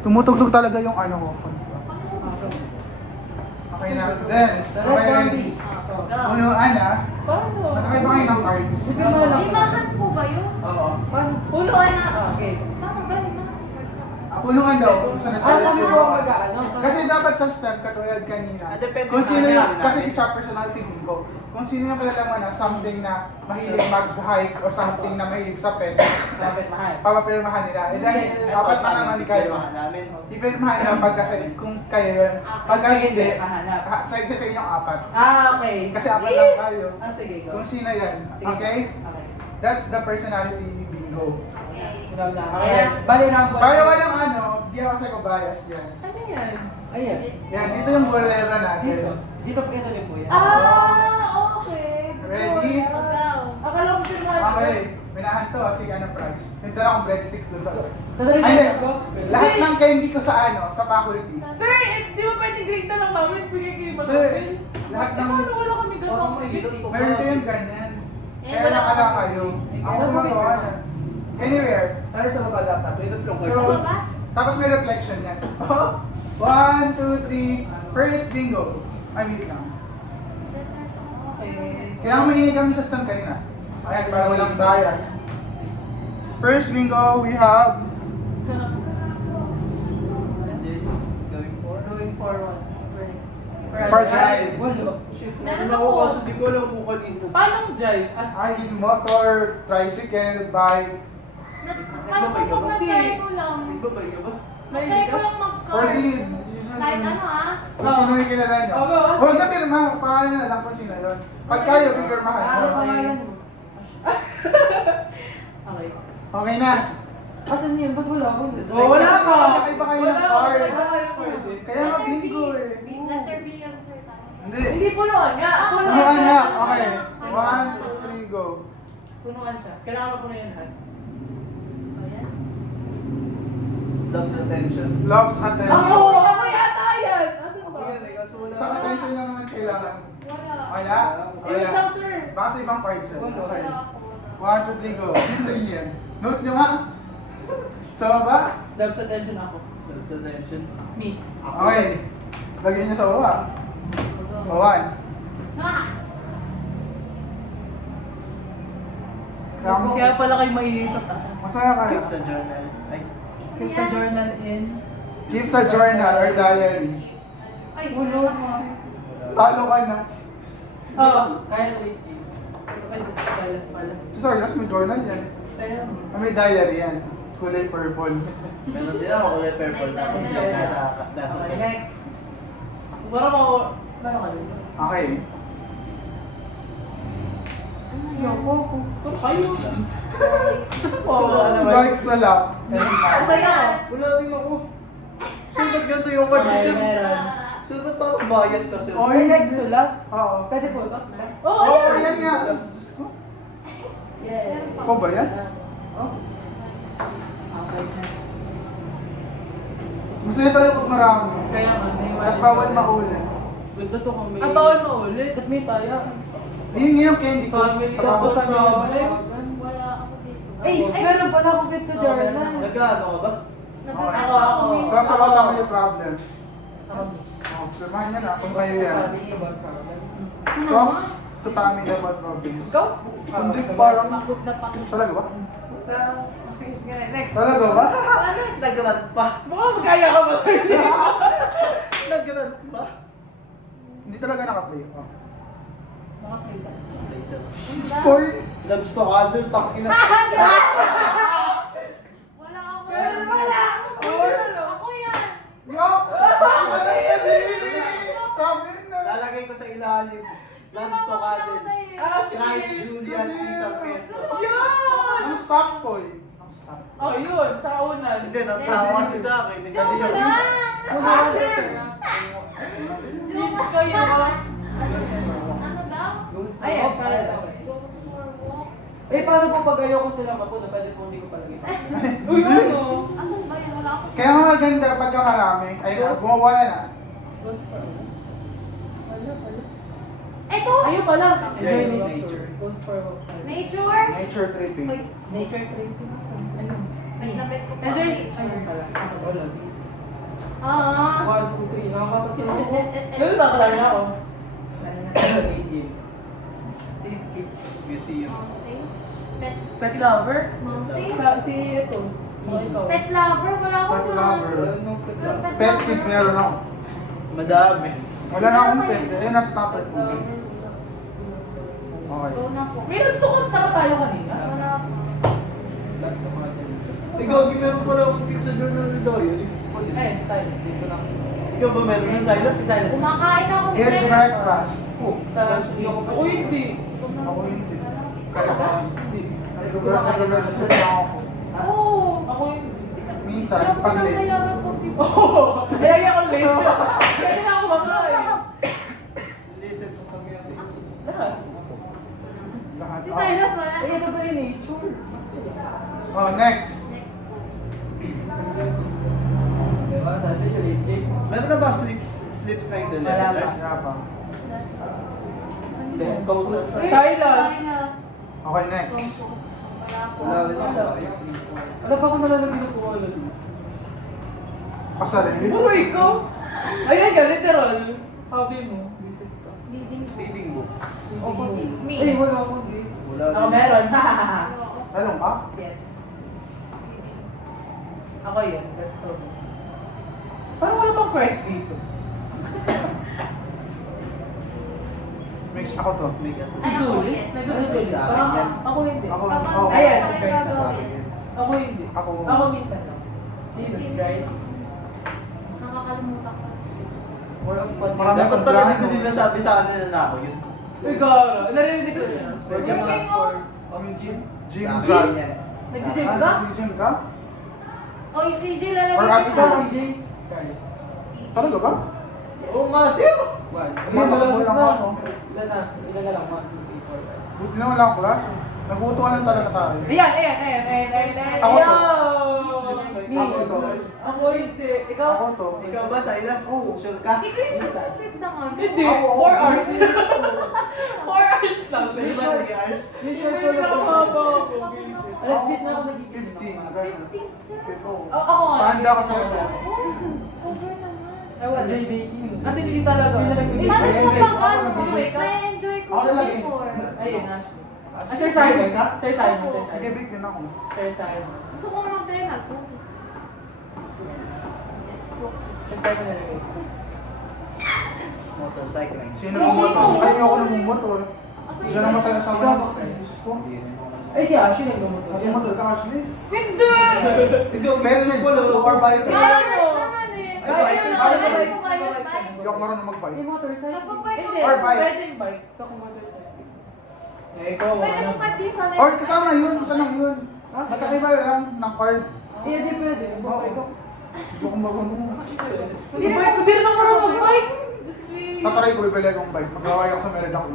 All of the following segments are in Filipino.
Tumutugtog talaga yung ano ko. Okay na. Then, okay ready. Punuan na. Paano? Nakakaiba kayo ng cards. Limahan po ba yun? Oo. Punuan na. Okay. Tama ba limahan? Punuan daw. Gusto na sa Kami po ang mag-ano. Kasi dapat sa step, katulad kanina. Depende Kung sa sino ano yung, natin. kasi siya personality ko. Kung sino yung kalalaman na something na mahilig mag-hike or something na mahilig sa pet, Dapat mahal. papapirmahan nila. Eh dahil apat na naman kayo, namin. ipirmahan na pagka kung kayo yun. Pagka hindi, Mahanap. sa inyong apat. Okay. Kasi apat lang tayo. Sige, go. Kung sino yan. Sige. Okay? Okay. That's the personality bingo. Okay. Bali na po. Para walang ano, di ako sa bias yan. Ano yan? Ayan. Yan, dito yung bolera Dito. natin. Dito po ito din po yan. Okay. Ready? Akala ko pinag Okay, minahan to kasi ano price. May dala akong breadsticks dun sa price. Tasalin Ay, niyo hindi. po. Lahat ng candy ko sa ano, sa faculty. Sir, di ba pwede grade na lang namin? Bigay kayo ba Hindi. namin? Lahat ng... Paano wala kami ganun? Meron kayong ganyan. Eh, Kaya wala nakala ako. kayo. Ako gumagawa na. Anywhere. Ano sa baba dapat? So, tapos may reflection yan. 1, 2, 3. First bingo. Ay, wait lang. Okay. Kaya mahinig kami sa stand kanina. Ayan, para walang bias. First bingo, we have... And this, going for? Going forward. For drive. Walo. Meron Ano ako. ako, hindi ko alam kung kanino. Paano drive? As Ay, motor, tricycle, bike. Paano po pag nag-try ko lang? Di ba ba? Nag-try ko lang Or mag-car. si... Kahit ano ah. Kung sino yung kilala nyo. Oo. Huwag na pirma, pangalan na lang kung sino yun. Pag kayo, pipirmahan. Ano pangalan mo? Okay. Okay na. Asan yun? Ba't wala ako? Oh, wala Kasi ka. magkakaiba kayo ng card. Wala kayo card eh. Kaya nga bingo eh. Letter B yan, sir. Tama. Hindi. Hindi punuan nga. Punuan na. Okay. 1, 2, 3, go. Punuan siya. Kailangan mo punuan yun lahat. O yan. Love's attention. Loves attention. Ako yata yan! Asan Ako ba? yan eh, kaso wala. Sa attention lang naman kailangan. Wala. Wala? Ayun lang, sir. Baka sa ibang cards eh. Okay. Wala ako. Wala. 1, 2, 3, go. Dito sa inyo yan. Note nyo nga. Sa baba? Loves attention ako. Love's attention. Me. Okay. Lagyan nyo sa baba. O, 1. Ah! Kaya pala kayo maingay sa taas. Masaya kayo. Keep sa journal. Ay, Keep sa journal in. Keep sa journal or diary. Ay, wala mo. Talo ka na. Oo. Kaya wait. Ay, jealous pala. Sorry, mas may journal yan. Kaya May diary yan. Kulay purple. meron din ako kulay purple tapos Ay, may nasa Okay, set. next. Para mo, ano ka dito? Okay. Yoko. Ito kayo. Oo, ano ba? Likes na lang. Ang saya ko. Wala din ako. Sir, ba't ganito yung card? Okay, Sir, meron. sir, ba't parang bias ka, sir? Oh, Ay, next to love. Oo. Pwede po ito? Oo, Oo, ayan. yan nga. Diyos ko. Yeah. Ikaw ba yan? Oh. Okay, next. Masaya talaga pag marami. Kaya nga, may Tapos bawal mahuli. Ganda to kami. Ah, bawal maulit. Ba't may taya? Yun nga yung candy ko. Family Tapos- double problems. Wala ako dito. Ay, meron pala akong tips sa journal. Nag-ano ka ba? Okay. Ako. Talk about family problem. Ako. Oh, firmahan niya na kung kayo yan. Family about problems. Talks to family about problems. Go. Hindi parang... Pagod na pagod. Talaga ba? Sa, sige, next. Talaga ba? Nag-rant pa. Mukhang magkaya ka ba? Nag-rant pa. Hindi talaga nakaplay. Oh. Makakita. Sir. Koy! Loves to cuddle, pakina. Wala ako. Meron wala. Oy! Ako yan. Yuck! Sabi na! Lalagay ko sa ilalim. Loves to cuddle. Ah, Christ, sige. Julian, Lisa, Pedro. Yun! Ang stop toy. Ang stop. Oh, yun. Tsaka unan. Hindi, natawa kasi sa akin. Hindi Hindi siya. siya. Asim! Tips ko yun. Ano daw? Goes for Ayan, walk. silence. Go for walk. Eh, paano po pag ayoko sila mapuna? Pwede po hindi ko palagay. Uy, ano? Asan ba yun? Wala ako. Kaya nga maganda pagka marami. Ay, gumawa na na. Goes for ano? Wala, wala. Ito! Ayun pala. Enjoy Enjoy nature. Goes for walks. Nature. Nature tripping. Uy, Nature training. Ayun. may nabit ko pa. Enjoy. Nature. Ayun pala. Wala. Ah. 1, 2, 3. Nakakapagkino ako. Ganun nakalala ako. Museum. Mountain. Pet. Pet lover? Mountain. Si ito. Ikaw. Pet lover. Wala akong Pet lover. Anong pet Pet lover? Pet kit meron ako. Madami. Wala na akong pet. Ayun, nasa topic ko. Okay. Go na po. May nagsukat na ba tayo kanina? Wala po. Last of all. Ikaw, meron pala akong tip sa journal nito. Yun. Ayun, si Silas. Hindi ko lang. Ikaw ba meron ng Silas? Si Silas. Kumakain ako. It's breakfast. Sa Ako hindi. Ako hindi. Talaga? Hindi. Nag-register lang ako. Oo. Ako hindi. Minsan, pag late. Oo. Lagi ako late. Kaya na ako makain. Listens to music. Lahat. Lahat. Si Silas wala. Ay, ito ba yung nature? Oh, next. Next po. Diba? Sabi ko, late game. Meron na ba sleeps na yung Wala pa. letters? Wala pa. Hindi, kausap. Silas. Okay, next. Wala po. Wala rin ako. Wala pa ako nalalagay ng kuwala dun. Kasarili. Puro ikaw. Ayan ka, literal. Hobby mo. Visit ka. Leading po. Reading book. Ako, me. Ay, wala ako hindi. Wala Ako meron. Meron ka? Yes. Ako yun. That's so. Parang wala pang Christ dito. Mix ako to. Ay, ako, Nagdudulis? yes. Nagdudulis ka? Ako hindi. Ako, Kapag ako. Ayan, si tayo Christ na. gagawin, Ako hindi. Ako. Ako minsan lang. Jesus Christ. Nakakalimutan ko. More of spot. Marami Dapat akong pala plano. hindi ko sinasabi sa kanila na ako yun. Uy, gara. Narinig ko niya. Pwede mga for of gym. Gym Sabi drug. niya. Nag-gym ka? Nag-gym ka? O, yung CD Or lalagay happy ko. ka? CJ. Christ. Talaga ba? Oo nga siya. One. Tumatakbo lang ako. Ilan na? Ilan na lang? 1, 2, 3, 4, 5. Buti naman lang ako klase. Naguto ka lang talaga tayo. Ayan, ayan, ayan, ayan, ayan, ayan. Ako to. Yo! Ako to. Ako hindi. Ikaw? Ako to. Ikaw ba, Silas? Sure ka? Hindi ko yung nasuspect na nga. Hindi. Ako, 4 ako. hours. 4 hours lang. Pwede ba 3 hours? Usual Hindi ko na lang mahaba ako. ako. Alas 10 na ako nagigising. 15. ganun. 15, sir. Oo. Ako nga. Panda ka sa ito. Over naman. Ewan. Joy baking. Kasi hindi talaga. Sino nag- Eh, Paano Ayun, mo ayun, pag ako ano? nagbibigay ka? Na-enjoy ko Ako lalagay. before. Ayun, Ashley. Ah, Sir Simon. Bigay ka? Sir Simon, Sir Simon. Nag-bake din ako. Sir Simon. Gusto ko mag-try mag-cookies. Yes, cookies. Sir Simon na rin. Motorcycling. Sino ang motor? Ay, ayoko na mong motor. Diyan naman tayo sa Ikaw mga. ba, Chris? Ko. Ay, si Ashley nagmamotor. Ang motor ka, Ashley. Hindi! Ikaw, Helmet or bike. Ayos naman eh. Ay, bike. Ayos ko kayo, bike. Hindi ako marunong mag-bike. Ay, motorcycle. Nagpapay ko. Hindi. Or bike. Pwede yung bike. Gusto ko motorcycle. Eh, ikaw. Pwede ano? mo pati sa Or kasama yun, isa lang yun. Ah? Magkakaiba lang ng card. Eh, di pwede. Nagbabay ko. Hindi ako marunong. Hindi rin ako marunong mag-bike. Just me. Tatry ko, ibili akong bike. Magkaway ako sa Merida ko.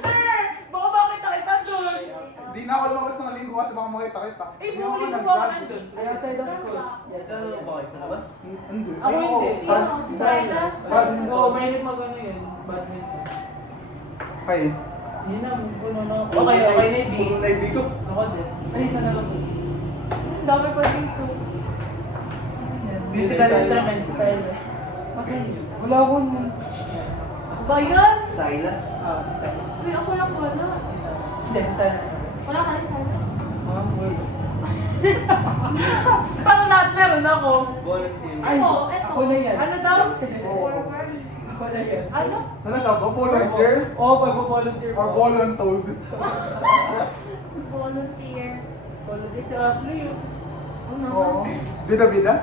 Sir! Baka makita kita doon. Hindi na ako lumabas ng linggo kasi baka makita kita. Eh, Hindi ako bumalik ko nag-vlog. ba ako nandun? Ay, outside of schools. Yes, Saan ano ba kayo sa labas? Hindi. Ako hindi. Sino? Si Silas? Badminton. Oo, mahilig mag-ano yun. Badminton. Okay. Yun na, puno na. Okay, okay na yung B. Puro naibigo. Ako din. Ay, isa na lang. Ang dami pa dito. Musical instruments sa Silas. Kasi, wala akong... Ba yun? Silas. Ah, sa Silas. Uy, ako lang wala. Hindi, sa Silas. Wala ka rin Silas. Ma'am, word. Parang lahat meron ako. Volunteer. Ay, Ito, ito. ako na yan. Ano daw? Forward. Ako na yan. Ano? Talaga ba? Volunteer? Oo, pag-volunteer Or voluntold? Volunteer. Holiday si Ashley yun. Oo. Bida-bida?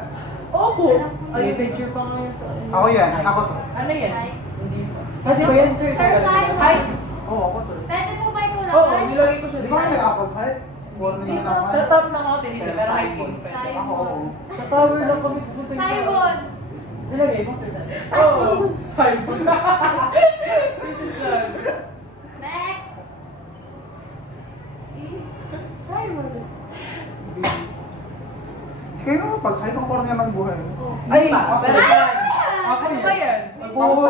Opo. Ay, Ay, picture pa ngayon sa... Ako yan. Ako to. ano yan? Like, Hindi pa. Pwede ba yan, sir? Sir Simon. Hi. Oo, ako to. Pwede po ba ikaw lang? Oo, nilagay ko siya Hindi ko dito. kaya nag-upload Warning na naman. Sa top ng ako tinito, Sir pero Simon. hiking. Ako, oo. Sa tower lang kami pupunta yung- Simon! Nilagay mo, sir? Oo. Simon. This is lang. Next! Simon. Kayo naman pag kahit ang kornya ng buhay. Oh. Ay, Pa, ako. pero yan. Ako Ano yan. ba yan? Ako.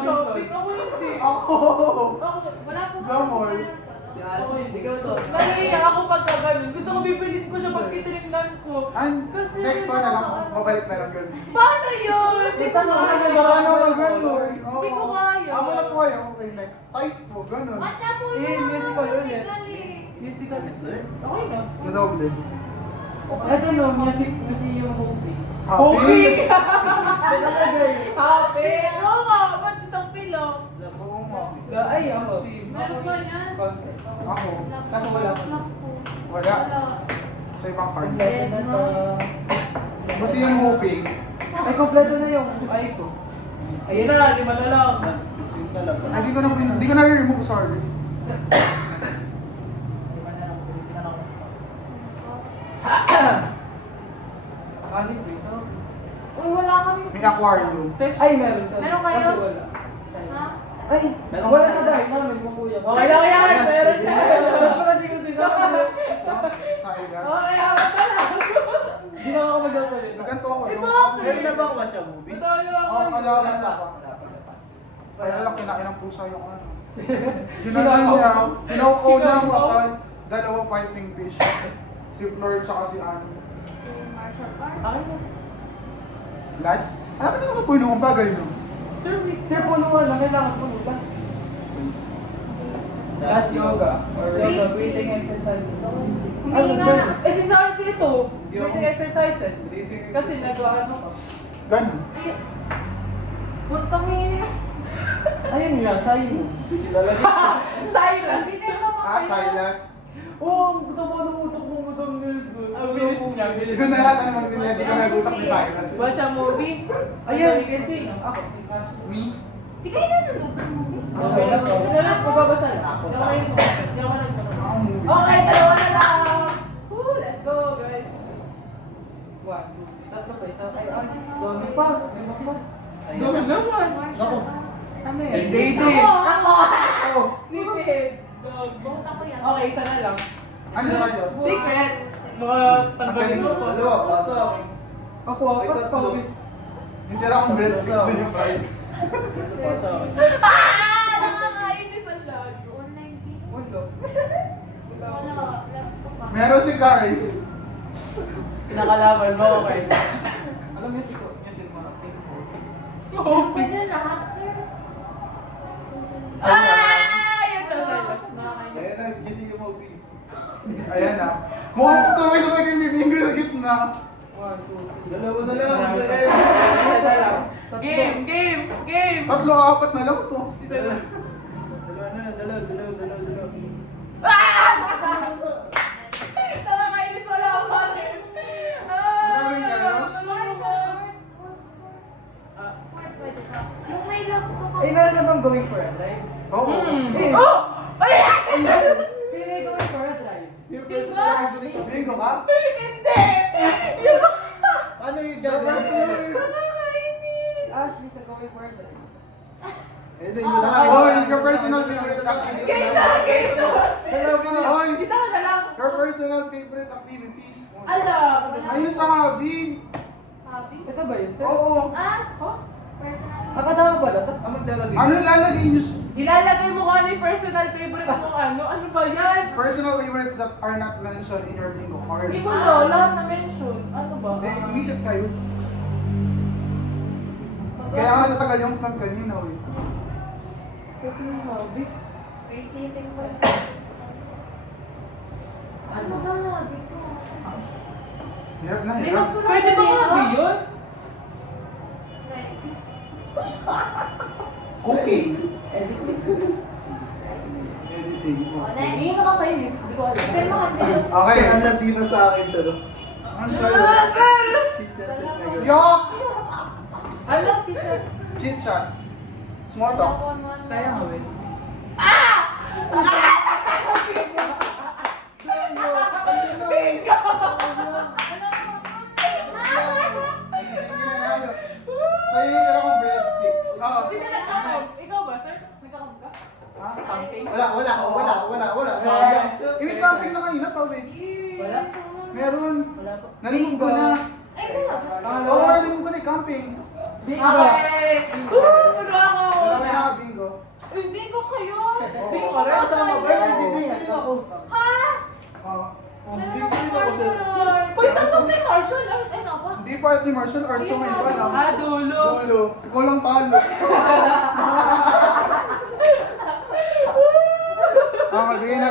Shopping. Ako hindi. Ako! Ako. Wala po Samol. Si Ako hindi. Ikaw to. Naiiyak ako pagka ganun. Gusto ko bibilin ko siya pag titinignan ko. Kasi Next one na lang, nakaka- babalik na lang ganun. Paano yun? Hindi ko Tanong ka kaya. na ba? Paano ka ganun? Hindi ko kaya. Ako lang po kayo. Okay, next. Size po, ganun. Watch out mo Eh, musical ulit. Musical. Musical. Okay na. Nadoble. Ito no, museum Hopi. Okay! Nakalagay. Happy! Oo nga, ba't isang pilong? Oo nga. Ay, ako. Meron ba yan? Konti. Ako. Kaso wala ko. Wala. Sa ibang card. Kompleto na to. Kasi yung hoping. Ay, kompleto na yung ay ko. Ayun na, 5 na lang. Labs, gusto yun talaga. Ay, di ko na remove, sorry. 5 na lang, sulit na lang. Anim piso. Uy, wala kami. May aquarium. Fish. Ay, meron to. Meron kayo? Kaso wala. Ha? Ay, Meron wala ka. sa bahay namin, kung kuya. Okay lang yan, meron na. Wala pala di ko sinabi. Sayang. Okay, hawak na lang. Hindi na ako magsasalita. Nagkanto ako. Eh, no? bakit? Meron na ba ang watch a movie? Matayo ako. Oo, wala Wala ka. pa. Kaya lang, kinain ng pusa yung ano. Ginalan niya, kinauko niya ang kapal, dalawang fighting fish. Si Flor tsaka si Annie. Martial art. Okay, next. Last, alam mo naman ka puno ang bagay no? Sir, wait. Sir, puno na, kailangan pumunta. Last yoga. Or Yoga, breathing exercises. Okay. Hindi nga. Eh, si Sarsi ito. Breathing exercises. Kasi nag-ano ka. Ganun. Ay, buntong hini. ayun nga, sayo mo. Sige lalagay. Silas. Sino mo Ah, Silas. Oo, ang tama ng utak mo mo daw nildo. Ang bilis niya, bilis Ito na lahat, ano mang nila, di ka nag-usap ni Silas. Ba siya movie? Ayun. We can see, no? Ako. Me? Di kayo nanonood ng movie? Okay lang. Hindi lang, magbabasa lang. Hindi ako nag-basa. Hindi ako nag-basa. Ang movie. Okay, 2 na lang. Woo, let's go, guys. 1, 2, 3, tatlo pa isa. Ay, dami pa. May mga pa. Dumi naman. Ako. Ano yan? Ako! Daisy. Ako! Oh, snippet. Dog. Buta ko yan. Okay, isa na lang. Ano tayo? Secret. Baka tanggalin mo ko. Dalawa, paso. Ako, apat pa. Hindi lang akong breadsticks dun yung price. Paso. Ah! Nakakainis ang lago. Online game. Mundo. Wala. Let's go pa. Meron si Guys. Nakalaban mo, okay. Alam mo yung music mga pink po. Pwede lahat, sir. Ah! Yun na, Silas. Nakakainis. Ayan na, gising yung movie. Ayan na. Mukhang sabay-sabay kayo bibinggo sa gitna. 1, 2, 3. Dalawa na lang. Isa na yun. Isa na lang. Game, game, game. Tatlo, apat na lang to. Isa na lang. Dalawa na lang, dalawa. Ah! Nakakainis, wala ako bakit. Maraming kayo? Sport, pwede ka. Yung may loves ko ka. Ay, meron na bang going for a drive? Oo. Eh, Oh! Ay! sino yung going for a drive? Yung Yes, first ba? time, bingo ka? Hindi! Yung... Ano yung gagawin? Nakakainis! Ashley sa going for a drive. Eh, yun na lang. Oy, your personal favorite activity. Game na! Game na! Oy, Isa ka na lang. your personal favorite activities. Ala! Ayun sa hobby. Hobby? Ito ba yun, sir? Oo. Ah? Oh? Personal. Kasama pala to? Ang maglalagay. Ano lalagay niyo? Ilalagay mo kung ano yung personal favorite mo ano? Ano ba yan? Personal favorites that are not mentioned in your bingo cards. Hindi ko na, lahat na mention. Ano ba? Eh, umisip kayo. Kaya nga natagal yung stand kanina, eh. Personal hobby? Receiving ko. Ano ba hobby ko? Hirap na, May hirap. magsulat Pwede ba dito? hobby yun? Cooking. Editing. Editing. O, next. Hindi nakakainis. Hindi ko alam. Pero makandito. Okay. Saan lang dito sa akin, sir? Ano sa'yo? Ah, sir! Chit-chat na yun. Yok! Ano, chicha? Chit chats. Small talks. Kaya nga, wait. Bingo! Hindi ginanalo. Sa'yo yung tira kong breadsticks. Oo. Sino nagkakamp? Ikaw ba, sir? Nagkakamp ka? Ah, Camping? Wala. Ini camping na kanina pa, wait. Wala. Meron. Wala pa. Nalimog ko na. Ay, wala. Oo, nalimog ko na yung camping. Bingo. Okay! Woo! Puno ako! Wala may nakabingo. Nagbibingo kayo. Bingo Oh, ka rin? Kasama ba yan? Hindi bigyan ako. Ha? Oh, Meron Bigyan akong ako sir. martial art. Uy, tapos ni martial art. Ay, nako. hindi part ni martial arts yung may iba lang. Ah, dulo. Dulo. Ikaw lang talo. Ah, magbigay na